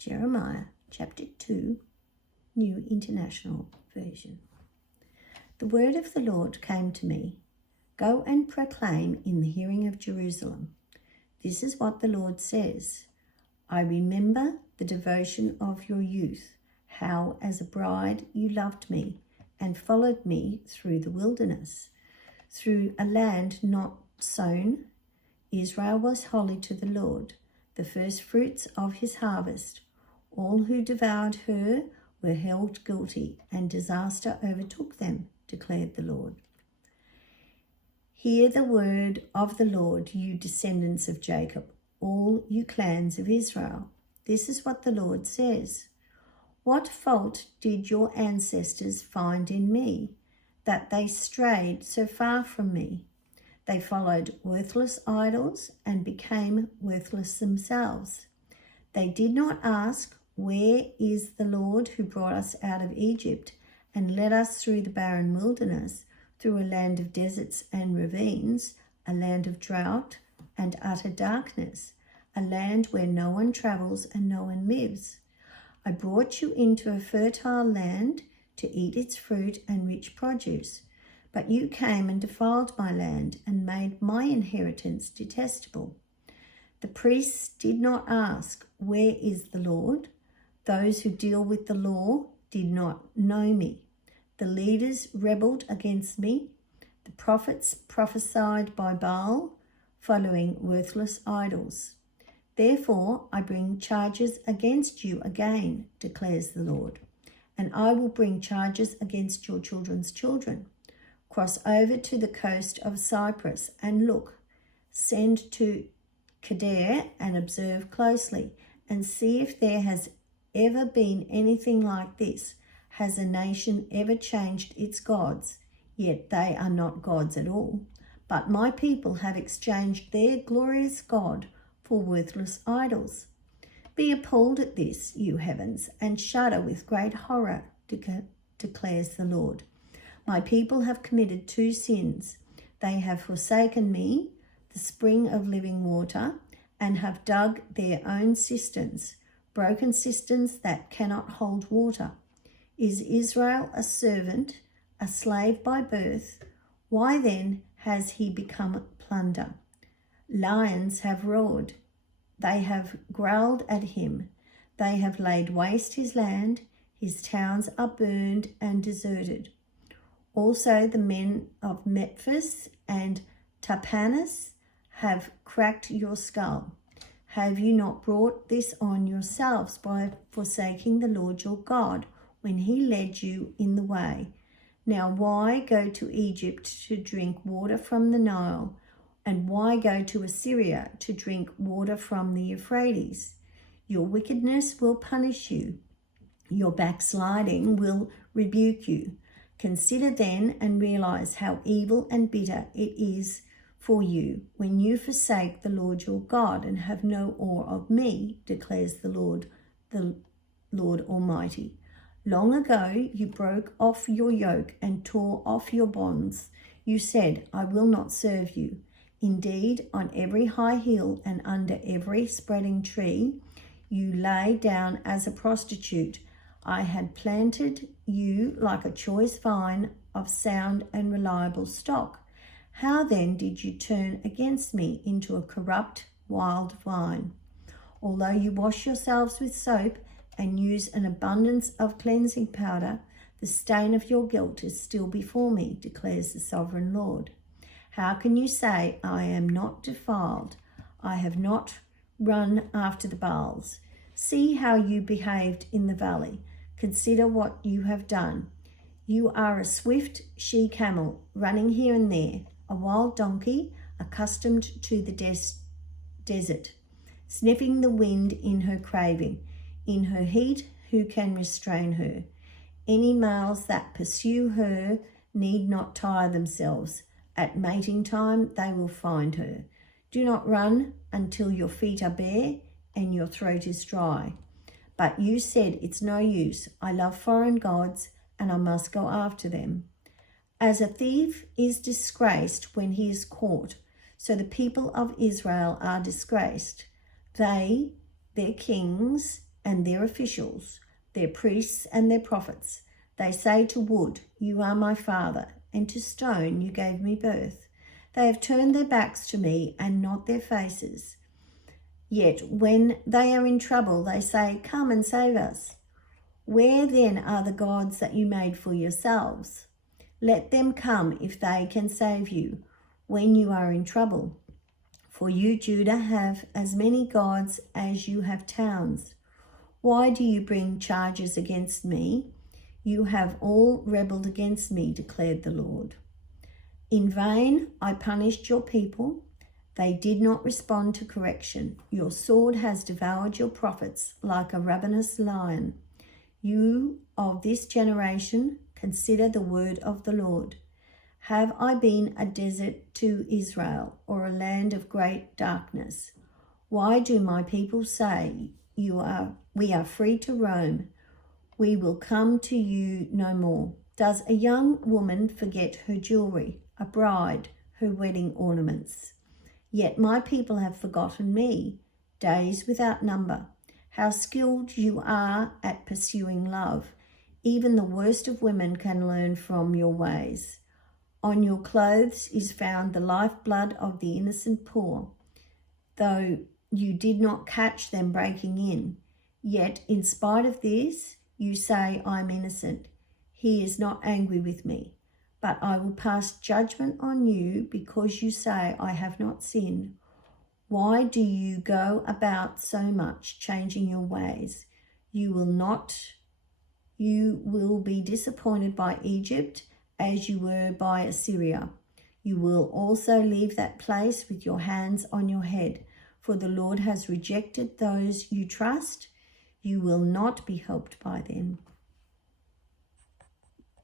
Jeremiah chapter 2, New International Version. The word of the Lord came to me. Go and proclaim in the hearing of Jerusalem. This is what the Lord says. I remember the devotion of your youth, how as a bride you loved me and followed me through the wilderness, through a land not sown. Israel was holy to the Lord, the first fruits of his harvest. All who devoured her were held guilty, and disaster overtook them, declared the Lord. Hear the word of the Lord, you descendants of Jacob, all you clans of Israel. This is what the Lord says. What fault did your ancestors find in me, that they strayed so far from me? They followed worthless idols and became worthless themselves. They did not ask, where is the Lord who brought us out of Egypt and led us through the barren wilderness, through a land of deserts and ravines, a land of drought and utter darkness, a land where no one travels and no one lives? I brought you into a fertile land to eat its fruit and rich produce, but you came and defiled my land and made my inheritance detestable. The priests did not ask, where is the Lord? Those who deal with the law did not know me. The leaders rebelled against me. The prophets prophesied by Baal, following worthless idols. Therefore, I bring charges against you again, declares the Lord, and I will bring charges against your children's children. Cross over to the coast of Cyprus and look. Send to Kedar and observe closely and see if there has ever been anything like this. Has a nation ever changed its gods? Yet they are not gods at all. But my people have exchanged their glorious God for worthless idols. Be appalled at this, you heavens, and shudder with great horror, declares the Lord. My people have committed two sins. They have forsaken me, the spring of living water, and have dug their own cisterns, broken cisterns that cannot hold water. Is Israel a servant, a slave by birth? Why then has he become plunder? Lions have roared. They have growled at him. They have laid waste his land. His towns are burned and deserted. Also the men of Memphis and Tapanhes have cracked your skull. Have you not brought this on yourselves by forsaking the Lord your God when he led you in the way? Now why go to Egypt to drink water from the Nile? And why go to Assyria to drink water from the Euphrates? Your wickedness will punish you. Your backsliding will rebuke you. Consider then and realize how evil and bitter it is for you when you forsake the Lord your God and have no awe of me, declares the Lord Almighty. Long ago you broke off your yoke and tore off your bonds. You said, I will not serve you. Indeed, on every high hill and under every spreading tree, you lay down as a prostitute. I had planted you like a choice vine of sound and reliable stock. How then did you turn against me into a corrupt wild vine? Although you wash yourselves with soap and use an abundance of cleansing powder, the stain of your guilt is still before me, declares the sovereign Lord. How can you say, I am not defiled? I have not run after the Baals. See how you behaved in the valley. Consider what you have done. You are a swift she-camel running here and there, a wild donkey accustomed to the desert, sniffing the wind in her craving. In her heat, who can restrain her? Any males that pursue her need not tire themselves. At mating time, they will find her. Do not run until your feet are bare and your throat is dry. But you said, it's no use. I love foreign gods and I must go after them. As a thief is disgraced when he is caught, so the people of Israel are disgraced. They, their kings, and their officials, their priests and their prophets. They say to wood, you are my father, and to stone, you gave me birth. They have turned their backs to me and not their faces. Yet when they are in trouble, they say, come and save us. Where then are the gods that you made for yourselves? Let them come if they can save you when you are in trouble. For you, Judah, have as many gods as you have towns. Why do you bring charges against me? You have all rebelled against me, declared the Lord. In vain I punished your people. They did not respond to correction. Your sword has devoured your prophets like a ravenous lion. You of this generation, consider the word of the Lord. Have I been a desert to Israel, or a land of great darkness? Why do my people say, we are free to roam? We will come to you no more. Does a young woman forget her jewelry, a bride her wedding ornaments? Yet my people have forgotten me, days without number. How skilled you are at pursuing love. Even the worst of women can learn from your ways. On your clothes is found the lifeblood of the innocent poor, though you did not catch them breaking in. Yet in spite of this, you say, I'm innocent. He is not angry with me. But I will pass judgment on you because you say, I have not sinned. Why do you go about so much changing your ways? You will be disappointed by Egypt as you were by Assyria. You will also leave that place with your hands on your head, for the Lord has rejected those you trust. You will not be helped by them.